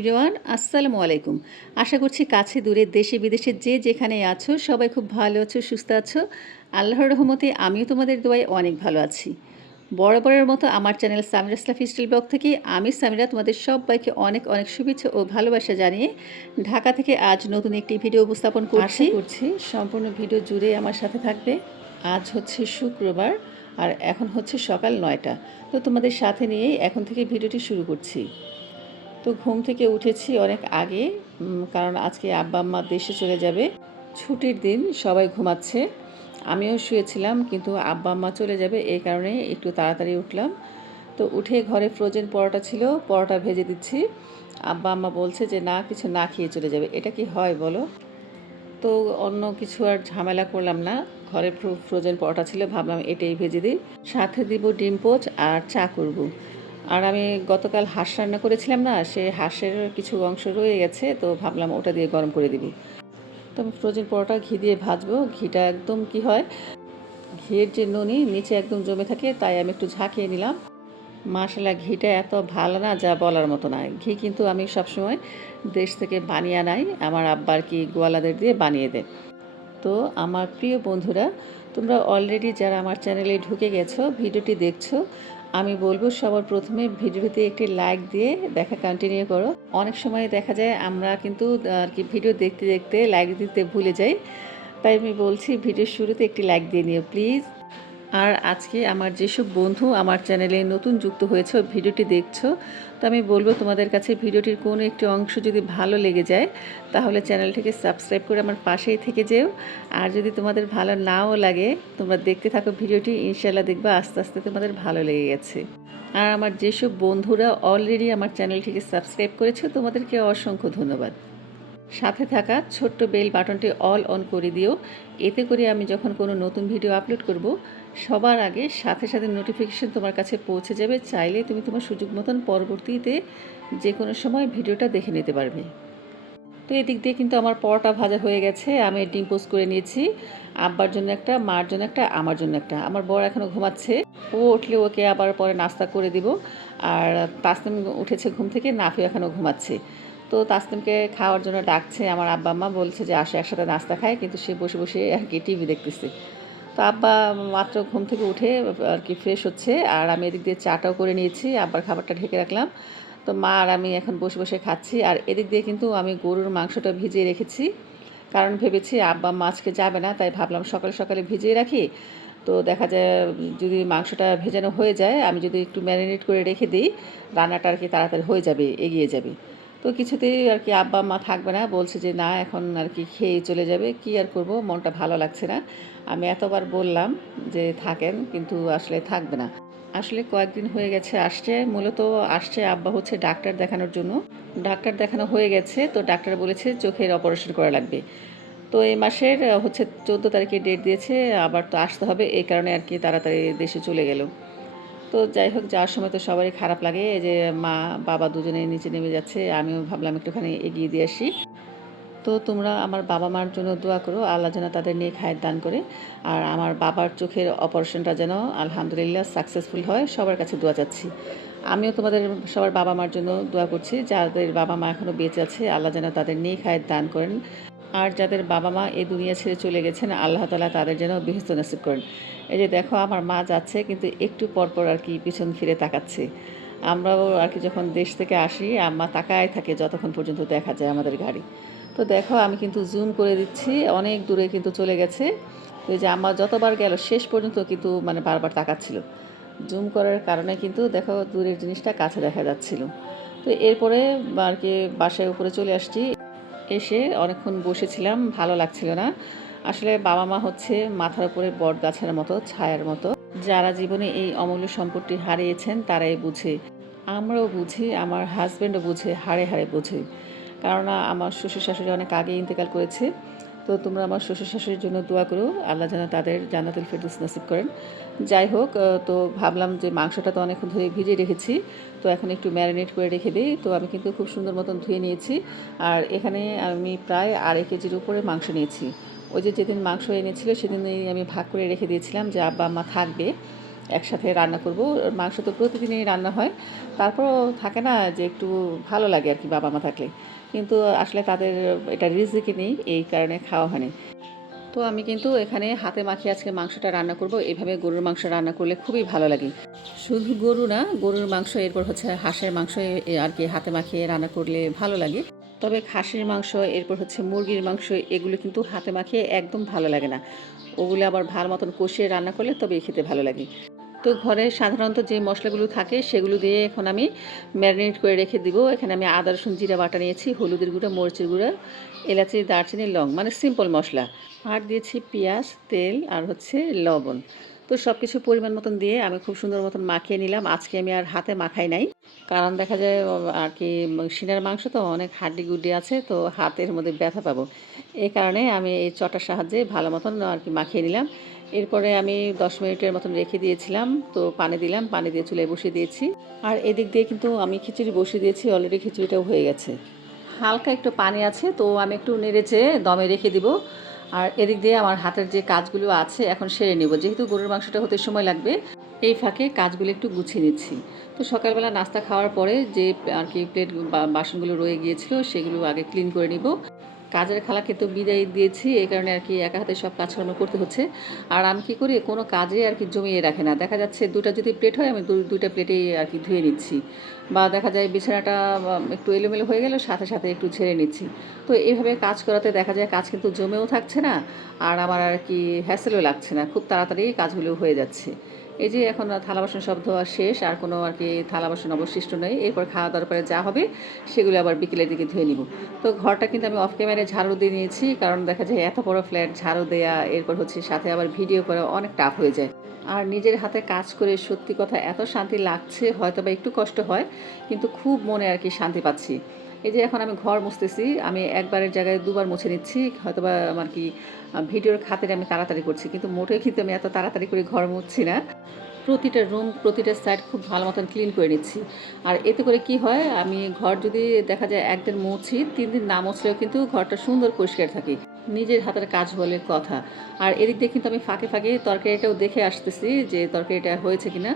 Everyone আসসালামু আলাইকুম। আশা করছি কাছে দূরে দেশে বিদেশে যে যেখানে আছো সবাই খুব ভালো আছো সুস্থ আছো। আল্লাহর রহমতে আমিও তোমাদের দোয়ায় অনেক ভালো আছি। বরাবরের মতো আমার channel Samira Islam history blog থেকে আমি সামিরা তোমাদের সবাইকে অনেক অনেক শুভেচ্ছা ও ভালোবাসা জানিয়ে ঢাকা থেকে আজ নতুন একটি ভিডিও উপস্থাপন করছি। করছি সম্পূর্ণ ভিডিও জুড়ে আমার সাথে থাকবে। আজ হচ্ছে শুক্রবার আর এখন হচ্ছে সকাল নয়টা। তো তোমাদের সাথে নিয়েই এখন থেকে ভিডিওটি শুরু করছি। তো ঘুম থেকে উঠেছি অনেক আগে কারণ আজকে আব্বা আম্মা দেশে চলে যাবে। ছুটির দিন সবাই ঘুমাচ্ছে। আমিও শুয়েছিলাম, কিন্তু আব্বা আম্মা চলে যাবে, এই কারণে একটু তাড়াতাড়ি উঠলাম। তো উঠে ঘরে ফ্রোজেন পরোটা ছিল, পরোটা ভেজে দিচ্ছি। আব্বা আম্মা বলছে যে, না, কিছু না খেয়ে চলে যাবে। এটা কি হয় বলো? তো অন্য কিছু আর ঝামেলা করলাম না। ঘরে ফ্রোজেন পরোটা ছিল, ভাবলাম এটাই ভেজে দিই। সাথে দিব ডিম পোচ আর চা করব। আর আমি গতকাল হাঁস রান্না করেছিলাম না, সে হাঁসের কিছু অংশ রয়ে গেছে, তো ভাবলাম ওটা দিয়ে গরম করে দিবি। তো আমি ফ্রোজেন পরোটা ঘি দিয়ে ভাজবো, ঘিটা একদম কি হয়, ঘিয়ের যে ননি নিচে একদম জমে থাকে, তাই আমি একটু ঝাঁকিয়ে নিলাম। মাসালা ঘিটা এত ভালো না যা বলার মতো না। ঘি কিন্তু আমি সবসময় দেশ থেকে বানিয়ে আনাই, আমার আব্বার কি গোয়ালাদের দিয়ে বানিয়ে দেয়। তো আমার প্রিয় বন্ধুরা, তোমরা অলরেডি যারা আমার চ্যানেলে ঢুকে গেছো, ভিডিওটি দেখছ আমি বলব সবার প্রথমে ভিডিওতে একটি লাইক দিয়ে দেখা কন্টিনিউ করো। অনেক সময় দেখা যায় আমরা কিন্তু আর কি ভিডিও দেখতে দেখতে লাইক দিতে ভুলে যাই। তাই আমি বলছি ভিডিওর শুরুতে একটি লাইক দিয়ে নিও প্লিজ আর আজকে আমার যেসব বন্ধু আমার চ্যানেলে নতুন যুক্ত হয়েছে ভিডিওটি দেখছ। তো আমি বলব তোমাদের কাছে ভিডিওটির কোনো একটি অংশ যদি ভালো লেগে যায়, তাহলে চ্যানেলটিকে সাবস্ক্রাইব করে আমার পাশেই থেকে যেও। আর যদি তোমাদের ভালো নাও লাগে, তোমরা দেখতে থাকো ভিডিওটি ইনশাল্লাহ দেখবা আস্তে আস্তে তোমাদের ভালো লেগে গেছে। আর আমার যেসব বন্ধুরা অলরেডি আমার চ্যানেলটিকে সাবস্ক্রাইব করেছে, তোমাদেরকে অসংখ্য ধন্যবাদ। সাথে থাকা ছোট্ট বেল বাটনটি অল অন করে দিও। এতে করে আমি যখন কোনো নতুন ভিডিও আপলোড করব, সবার আগে সাথে সাথে নোটিফিকেশন তোমার কাছে পৌঁছে যাবে। চাইলে তুমি তোমার সুযোগ মতন পরবর্তীতে যে কোনো সময় ভিডিওটা দেখে নিতে পারবে। তো এদিক দিয়ে কিন্তু আমার পরোটা ভাজা হয়ে গেছে, আমি ডিম পোস্ট করে নিয়েছি। আব্বার জন্য একটা, মার জন্য একটা, আমার জন্য একটা। আমার বর এখনও ঘুমাচ্ছে। ও উঠলে ওকে আবার পরে নাস্তা করে দিব। আর তাসনিম উঠেছে ঘুম থেকে নাফি এখনও ঘুমাচ্ছে। তো তাসনিমকে খাওয়ার জন্য ডাকছে, আমার আব্বা আম্মা বলছে যে আসে, একসাথে নাস্তা খায় কিন্তু সে বসে বসে আর কি টিভি দেখতেছে। তো আব্বা মাত্র ঘুম থেকে উঠে আর কি ফ্রেশ হচ্ছে, আর আমি এদিক দিয়ে চাটাও করে নিয়েছি, আব্বার খাবারটা ঢেকে রাখলাম। তো মা আর আমি এখন বসে বসে খাচ্ছি, আর এদিক দিয়ে কিন্তু আমি গরুর মাংসটা ভিজিয়ে রেখেছি। কারণ ভেবেছি আব্বা মাছকে যাবে না, তাই ভাবলাম সকালে সকালে ভিজিয়ে রাখি। তো দেখা যায় যদি মাংসটা ভেজানো হয়ে যায়, আমি যদি একটু ম্যারিনেট করে রেখে দিই, রান্নাটা আর কি তাড়াতাড়ি হয়ে যাবে, এগিয়ে যাবে। তো কিছুতেই আর কি আব্বা, মা থাকবে না। বলছে যে, না, এখন আর কি খেয়ে চলে যাবে। কি আর করব? মনটা ভালো লাগছে না। আমি এতবার বললাম যে, থাকেন। কিন্তু আসলে থাকবে না। আসলে কয়েকদিন হয়ে গেছে, আসছে। মূলত আসছে আব্বা হচ্ছে ডাক্তার দেখানোর জন্য। ডাক্তার দেখানো হয়ে গেছে। তো ডাক্তার বলেছে চোখের অপারেশন করা লাগবে। তো এই মাসের, হচ্ছে চোদ্দ তারিখে ডেট দিয়েছে। আবার তো আসতে হবে। এই কারণে আর কি তাড়াতাড়ি দেশে চলে গেল। তো যাই হোক, যাওয়ার সময় তো সবারই খারাপ লাগে। এই যে মা, বাবা দুজনে নিচে নেমে যাচ্ছে, আমিও ভাবলাম একটুখানি এগিয়ে দিয়ে আসি। তো তোমরা আমার বাবা মার জন্য দোয়া করো, আল্লাহ যেন তাদের নিয়ে খায়ের দান করে। আর আমার বাবার চোখের অপারেশনটা যেন আলহামদুলিল্লাহ সাকসেসফুল হয়, সবার কাছে দোয়া চাচ্ছি। আমিও তোমাদের সবার বাবা মার জন্য দোয়া করছি। যাদের বাবা মা এখনও বেঁচে আছে, আল্লাহ যেন তাদের নিয়ে খায়ের দান করেন। আর যাদের বাবা মা এই দুনিয়া ছেড়ে চলে গেছেন, আল্লাহ তালা তাদের যেন বিহস্ত নসিব করেন। এই যে দেখো, আমার মা যাচ্ছে, কিন্তু একটু পরপর আর কি পিছন ফিরে তাকাচ্ছে। আমরাও আর কি যখন দেশ থেকে আসি, আম্মা তাকায় থাকে যতক্ষণ পর্যন্ত দেখা যায় আমাদের গাড়ি। তো দেখো, আমি কিন্তু জুম করে দিচ্ছি, অনেক দূরে কিন্তু চলে গেছে। তো যে আম্মা যতবার গেল, শেষ পর্যন্ত কিন্তু মানে বারবার তাকাচ্ছিল। জুম করার কারণে কিন্তু দেখো, দূরের জিনিসটা কাছে দেখা যাচ্ছিল। তো এরপরে আর কি বাসায় উপরে চলে আসছি। এসে অনেকক্ষণ বসেছিলাম, ভালো লাগছিল না। আসলে বাবা মা হচ্ছে মাথার উপরে বট গাছের মতো, ছায়ার মতো। যারা জীবনে এই অমূল্য সম্পত্তি হারিয়েছেন, তারাই বুঝে। আমরাও বুঝি, আমার হাজব্যান্ডও বুঝে, হাড়ে হাড়ে বুঝে। কেননা আমার শ্বশুর শাশুড়ি অনেক আগে ইন্তেকাল করেছে। তো তোমরা আমার শ্বশুর শাশুড়ির জন্য দোয়া করো। আল্লাহ যেন তাদের জান্নাতুল ফেরদৌস নসিব করেন। যাই হোক তো ভাবলাম যে মাংসটা তো অনেকক্ষণ ধরে ভিজে রেখেছি। তো এখন একটু ম্যারিনেট করে রেখে দিই। তো আমি কিন্তু খুব সুন্দর মতন ধুয়ে নিয়েছি। আর এখানে আমি প্রায় আড়াই কেজির উপরে মাংস নিয়েছি। ওই যে যেদিন মাংস এনেছিল, সেদিনই আমি ভাগ করে রেখে দিয়েছিলাম যে আব্বা, আম্মা থাকবে, একসাথে রান্না করব। মাংস তো প্রতিদিনই রান্না হয়। তারপরও থাকে না যে একটু ভালো লাগে আর কি বাবা মা থাকলে। কিন্তু আসলে তাদের এটা রিজিকে নেই, এই কারণে খাওয়া হয়নি। তো আমি কিন্তু এখানে হাতে মাখিয়ে আজকে মাংসটা রান্না করব, এভাবে গরুর মাংস রান্না করলে খুবই ভালো লাগে। শুধু গরু না, গরুর মাংস, এরপর হচ্ছে হাঁসের মাংস আর কি হাতে মাখিয়ে রান্না করলে ভালো লাগে। তবে খাসির মাংস, এরপর হচ্ছে মুরগির মাংস, এগুলো কিন্তু হাতে মাখিয়ে একদম ভালো লাগে না। ওগুলো আবার ভালো মতন কষিয়ে রান্না করলে তবে খেতে ভালো লাগে। তো ঘরে সাধারণত যে মশলাগুলো থাকে সেগুলো দিয়ে এখন আমি ম্যারিনেট করে রেখে দিব। এখানে আমি আদা, রসুন, জিরা বাটা নিয়েছি, হলুদের গুঁড়া, মরিচের গুঁড়া, এলাচি, দারচিনি, লং মানে সিম্পল মশলা। আর দিয়েছি পেঁয়াজ, তেল আর হচ্ছে লবণ। তো সব কিছু পরিমাণ মতন দিয়ে আমি খুব সুন্দর মতন মাখিয়ে নিলাম। আজকে আমি আর হাতে মাখাই নাই। কারণ দেখা যায় আর কি, সিনার মাংস তো অনেক হাড্ডি গুড্ডি আছে, তো হাতের মধ্যে ব্যথা পাবো। এই কারণে আমি এই চটার সাহায্যে ভালো মতন আর কি মাখিয়ে নিলাম। এরপরে আমি দশ মিনিটের মতন রেখে দিয়েছিলাম, তো পানি দিলাম, পানি দিয়ে চুলায় বসিয়ে দিয়েছি। আর এদিক দিয়ে কিন্তু আমি খিচুড়ি বসিয়ে দিয়েছি অলরেডি খিচুড়িটাও হয়ে গেছে। হালকা একটু পানি আছে, তো আমি একটু নেড়েচে দমে রেখে দিব। আর এদিক দিয়ে আমার হাতের যে কাজগুলো আছে, এখন সেরে নেব। যেহেতু গরুর মাংসটা হতে সময় লাগবে, এই ফাঁকে কাজগুলো একটু গুছিয়ে নিচ্ছি। তো সকালবেলা নাস্তা খাওয়ার পরে যে আর কি প্লেট বাসনগুলো রয়ে গিয়েছিল, সেগুলো আগে ক্লিন করে নিব। কাজের খালাকে তো বিদায় দিয়েছি, এই কারণে আর কি একা হাতে সব কাজকর্ম করতে হচ্ছে। আর আমি কী করি, কোনো কাজে আর কি জমিয়ে রাখে না। দেখা যাচ্ছে দুটা যদি প্লেট হয়, আমি দুইটা প্লেটেই আর কি ধুয়ে নিচ্ছি। বা দেখা যায় বিছানাটা একটু এলোমেলো হয়ে গেলে সাথে সাথে একটু ছেড়ে নিচ্ছি। তো এইভাবে কাজ করাতে দেখা যায় কাজ কিন্তু জমেও থাকছে না, আর আমার আর কি হ্যাসেলও লাগছে না। খুব তাড়াতাড়ি কাজগুলো হয়ে যাচ্ছে। এই যে এখন থালা বাসন সব ধোয়া শেষ, আর কোনো আর কি থালা বাসন অবশিষ্ট নেই। এরপর খাওয়া দাওয়ার পরে যা হবে সেগুলো আবার বিকেলের দিকে ধুয়ে নিব। তো ঘরটা কিন্তু আমি অফ ক্যামেরায় ঝাড়ু দিয়ে নিয়েছি, কারণ দেখা যায় এত বড় ফ্ল্যাট ঝাড়ু দেয়া, এরপর হচ্ছে সাথে আবার ভিডিও করা অনেক টাফ হয়ে যায়। আর নিজের হাতে কাজ করে সত্যি কথা এত শান্তি লাগছে হয়তো বা একটু কষ্ট হয়, কিন্তু খুব মনে আর কি শান্তি পাচ্ছি। এই যে এখন আমি ঘর মুছতেছি, আমি একবারের জায়গায় দুবার মুছে নিচ্ছি হয়তো বা আমার কি ভিডিওর খাতিরে আমি তাড়াতাড়ি করছি, কিন্তু মোটেও কিন্তু আমি এত তাড়াতাড়ি করে ঘর মুছছি না। প্রতিটা রুম প্রতিটা সাইড খুব ভালো মতন ক্লিন করে নিচ্ছি। আর এতে করে কি হয়, আমি ঘর যদি দেখা যায় একদিন মুছি, তিন দিন না মুছলেও কিন্তু ঘরটা সুন্দর পরিষ্কার থাকে। নিজের হাতের কাজ বলে কথা। আর এদিক দিয়ে কিন্তু আমি ফাঁকে ফাঁকে তরকারিটাও দেখে আসতেছি যে তরকারিটা হয়েছে কিনা।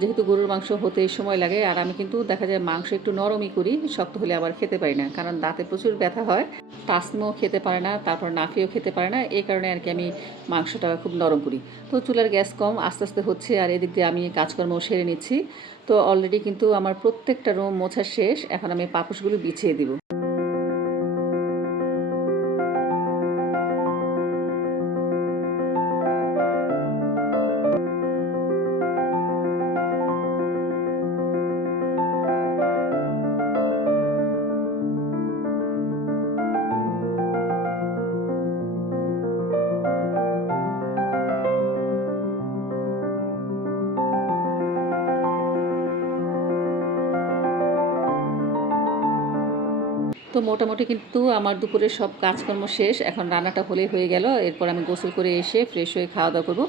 যেহেতু গরুর মাংস হতে সময় লাগে, আর আমি কিন্তু দেখা যায় মাংস একটু নরমই করি, শক্ত হলে আবার খেতে পারি না। কারণ দাঁতে প্রচুর ব্যথা হয় তাসমিও খেতে পারে না, তারপর নাফিও খেতে পারে না। এই কারণে আর কি আমি মাংসটা খুব নরম করি। তো চুলার গ্যাস কম, আস্তে আস্তে হচ্ছে, আর এদিক দিয়ে আমি কাজকর্ম সেরে নিচ্ছি। তো অলরেডি কিন্তু আমার প্রত্যেকটা রুম মোছা শেষ, এখন আমি পাপোশগুলো বিছিয়ে দিব। তো মোটামুটি কিন্তু আমার দুপুরের সব কাজকর্ম শেষ। এখন রান্নাটা হলেই হয়ে গেল। এরপর আমি গোসল করে এসে ফ্রেশ হয়ে খাওয়া দাওয়া করব।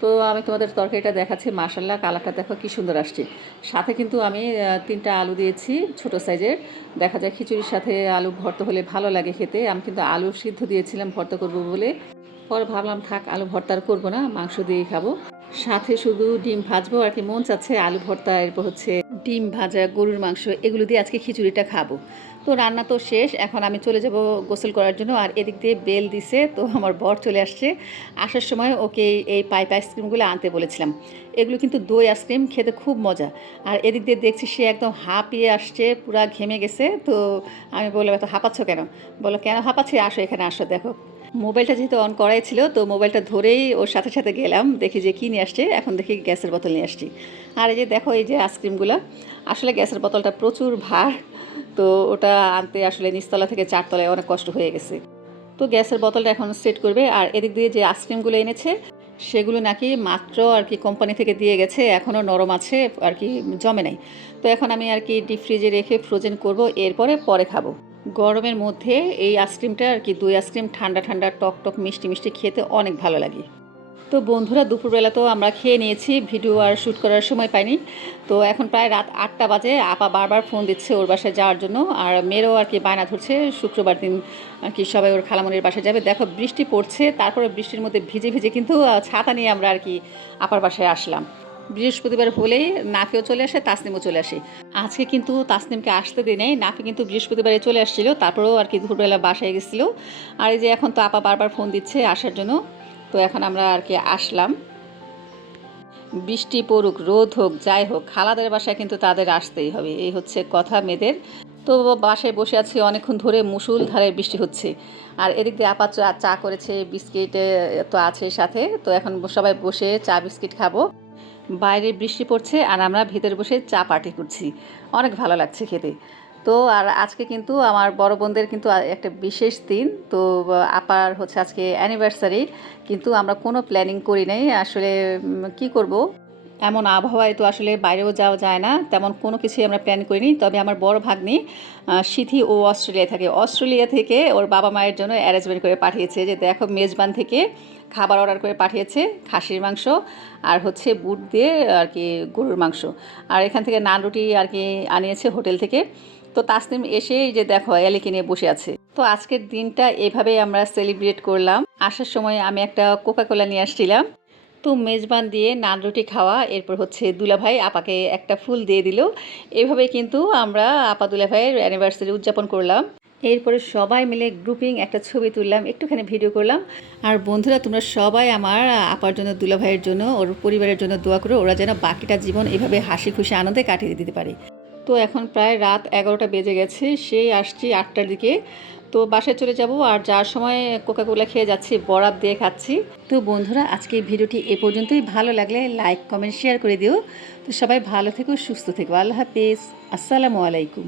তো আমি তোমাদের তরকারিটা দেখাচ্ছি। মাসাল্লাহ কালারটা দেখো কি সুন্দর আসছে। সাথে কিন্তু আমি তিনটা আলু দিয়েছি ছোট সাইজের। দেখা যায় খিচুড়ির সাথে আলু ভর্তা হলে ভালো লাগে খেতে। আমি কিন্তু আলু সিদ্ধ দিয়েছিলাম, ভর্তা করব বলে। পরে ভাবলাম, থাক, আলু ভর্তা আর করব না, মাংস দিয়েই খাব। সাথে শুধু ডিম ভাজবো আর কি মন চাচ্ছে আলু ভর্তা, এরপর হচ্ছে ডিম ভাজা, গরুর মাংস, এগুলো দিয়ে আজকে খিচুড়িটা খাব। তো রান্না তো শেষ, এখন আমি চলে যাব গোসল করার জন্য, আর এদিক দিয়ে বেল দিছে, তো আমার বর চলে আসছে। আসার সময় ওকে এই- পাইপ আইসক্রিমগুলো আনতে বলেছিলাম। এগুলো কিন্তু দই আইসক্রিম, খেতে খুব মজা। আর এদিক দিয়ে দেখছি সে একদম হাঁপিয়ে আসছে, পুরা ঘেমে গেছে, তো আমি বললাম, এত হাঁপাচ্ছ কেন? বলো কেন হাঁপাচ্ছি? আসো এখানে, আসো, দেখো। মোবাইলটা যেহেতু অন করাই ছিল, তো মোবাইলটা ধরেই ওর সাথে সাথে গেলাম, দেখি যে কী নিয়ে আসছে। এখন দেখি গ্যাসের বোতল নিয়ে আসছি। আর এই যে দেখো, এই যে আইসক্রিমগুলো আসলে গ্যাসের বোতলটা প্রচুর ভার, তো ওটা আনতে আসলে নিচতলা থেকে চারতলায় অনেক কষ্ট হয়ে গেছে। তো গ্যাসের বোতলটা এখন সেট করবে, আর এদিক দিয়ে যে আইসক্রিমগুলো এনেছে, সেগুলো নাকি মাত্র আর কি কোম্পানি থেকে দিয়ে গেছে এখনও নরম আছে, আর কি জমে নাই। তো এখন আমি আর কি ডিপ ফ্রিজে রেখে ফ্রোজেন করব, এরপরে পরে খাব। গরমের মধ্যে এই আইসক্রিমটা আর কি, দই আইসক্রিম ঠান্ডা ঠান্ডা, টক টক, মিষ্টি মিষ্টি খেতে অনেক ভালো লাগে। তো বন্ধুরা, দুপুরবেলা তো আমরা খেয়ে নিয়েছি, ভিডিও আর শ্যুট করার সময় পাইনি। তো এখন প্রায় রাত আটটা বাজে, আপা বারবার ফোন দিচ্ছে ওর বাসায় যাওয়ার জন্য। আর মেয়েরও আর কি বায়না ধরছে, শুক্রবার দিন আর কি সবাই ওর খালামনির বাসায় যাবে। দেখো, বৃষ্টি পড়ছে, তারপরে বৃষ্টির মধ্যে ভিজে ভিজে কিন্তু ছাতা নিয়ে আমরা আর কি আপার বাসায় আসলাম। বৃহস্পতিবার হলেই নাফিও চলে আসে, তাসনিমও চলে আসে। আজকে কিন্তু তাসনিমকে আসতে দিই নাই নাফি কিন্তু বৃহস্পতিবারে চলে আসছিল, তারপরেও আর কি দুপুরবেলা বাসায় গেছিল। আর এই যে এখন তো আপা বারবার ফোন দিচ্ছে আসার জন্য, তো এখন আমরা আর কি আসলাম। বৃষ্টি পড়ুক, রোদ হোক, যাই হোক, খালাদের বাসায় কিন্তু তাদের আসতেই হবে, এই হচ্ছে কথা মেয়েদের। তো বাসায় বসে আছি অনেকক্ষণ ধরে, মুসুল ধারে বৃষ্টি হচ্ছে। আর এদিক দিয়ে আপা চা চা করেছে, বিস্কিট তো আছে সাথে, তো এখন সবাই বসে চা, বিস্কিট খাব। বাইরে বৃষ্টি পড়ছে আর আমরা ভিতরে বসে চা পার্টি করছি। অনেক ভালো লাগছে খেতে। তো আর আজকে কিন্তু আমার বড় বোনদের কিন্তু একটা বিশেষ দিন। তো আপার হচ্ছে আজকে অ্যানিভার্সারি কিন্তু আমরা কোনো প্ল্যানিং করি নাই। আসলে কি করব? এমন আবহাওয়ায় তো আসলে বাইরেও যাওয়া যায় না, তেমন কোনো কিছুই আমরা প্ল্যান করিনি। তবে আমার বড় ভাগ্নি সিথি ও অস্ট্রেলিয়ায় থাকে। অস্ট্রেলিয়া থেকে ওর বাবা মায়ের জন্য অ্যারেঞ্জমেন্ট করে পাঠিয়েছে যে, দেখো, মেজবান থেকে খাবার অর্ডার করে পাঠিয়েছে, খাসির মাংস আর হচ্ছে বুট দিয়ে আর কি গরুর মাংস। আর এখান থেকে নান রুটি আর কি আনিয়েছে হোটেল থেকে। তো তাসনিম এসেই যে, দেখো, এলিকে নিয়ে বসে আছে। তো আজকের দিনটা এভাবেই আমরা সেলিব্রেট করলাম। আসার সময় আমি একটা কোকা কোলা নিয়ে আসছিলাম। তো মেজবান দিয়ে নান রুটি খাওয়া, এরপর হচ্ছে দুলাভাই আপাকে একটা ফুল দিয়ে দিল। এভাবে কিন্তু আমরা আপা দুলাভাইয়ের অ্যানিভার্সারি উদযাপন করলাম। এরপরে সবাই মিলে গ্রুপিং একটা ছবি তুললাম, একটুখানি ভিডিও করলাম। আর বন্ধুরা, তোমরা সবাই আমার আপার জন্য, দুলাভাইয়ের জন্য, ওর পরিবারের জন্য দোয়া করো। ওরা যেন বাকিটা জীবন এভাবে হাসি খুশি আনন্দে কাটিয়ে দিতে পারে। তো এখন প্রায় রাত এগারোটা বেজে গেছে, সেই আসছি আটটার দিকে। তো বাসায় চলে যাব আর যার সময় কোকাকোলা খেয়ে যাচ্ছি বরাত দিয়ে খাচ্ছি। তো বন্ধুরা আজকে ভিডিওটি এ পর্যন্তই। ভালো লাগলে লাইক কমেন্ট শেয়ার করে দিও। তো সবাই ভালো থেকো, সুস্থ থেকো। আল্লাহ হাফিজ। আসসালামু আলাইকুম।